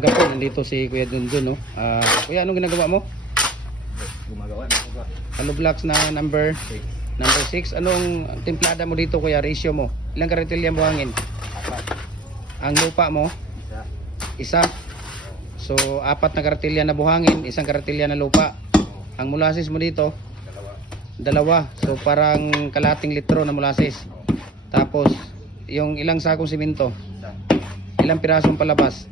Gapo, nandito si Kuya Junjun, no? Kuya, anong ginagawa mo? Gumagawa na ako. Hollow blocks na number 6. Anong templada mo dito, Kuya? Ratio mo? Ilang karatilya buhangin? Apat. Ang lupa mo? Isa. Isa. So, 4 na karatilya na buhangin, 1 karatilya na lupa. Ang molasses mo dito? Dalawa. 2. So, parang kalating litro na molasses. Tapos, yung ilang sakong simento? Isa. Ilang pirasong palabas?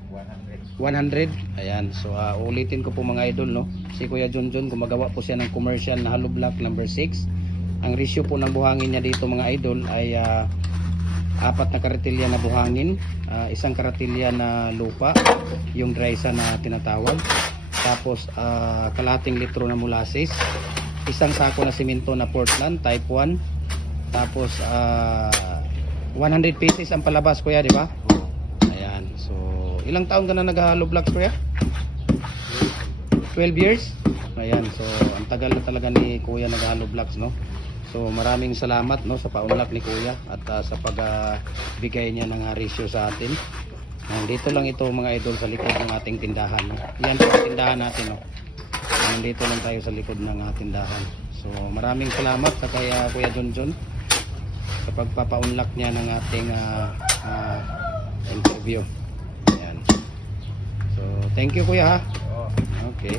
100. 100. Ayan. So, ulitin ko po mga idol, no? Si Kuya Junjun, gumagawa po siya ng commercial na hollow block number 6. Ang ratio po ng buhangin niya dito mga idol ay 4 na karatilya na buhangin, 1 karatilya na lupa, yung dry sand na tinatawag. Tapos, kalating litro na molasses, 1 sako na simento na Portland type 1. Tapos, 100 pieces ang palabas, Kuya, di ba? Ayan. So, ilang taon ka na nag-hollow blocks, Kuya? 12 years? Ayan. So, ang tagal na talaga ni Kuya nag-hollow blocks, no? So, maraming salamat, no, sa paunlak ni Kuya at sa pagbigay niya ng ratio sa atin. Nandito lang ito mga idol sa likod ng ating tindahan. Yan po ang tindahan natin, no? Nandito lang tayo sa likod ng tindahan. So, maraming salamat sa kay Kuya Junjun sa pagpapaunlak niya ng ating interview. Ayan. So, thank you, Kuya, ha? Oo. Okay.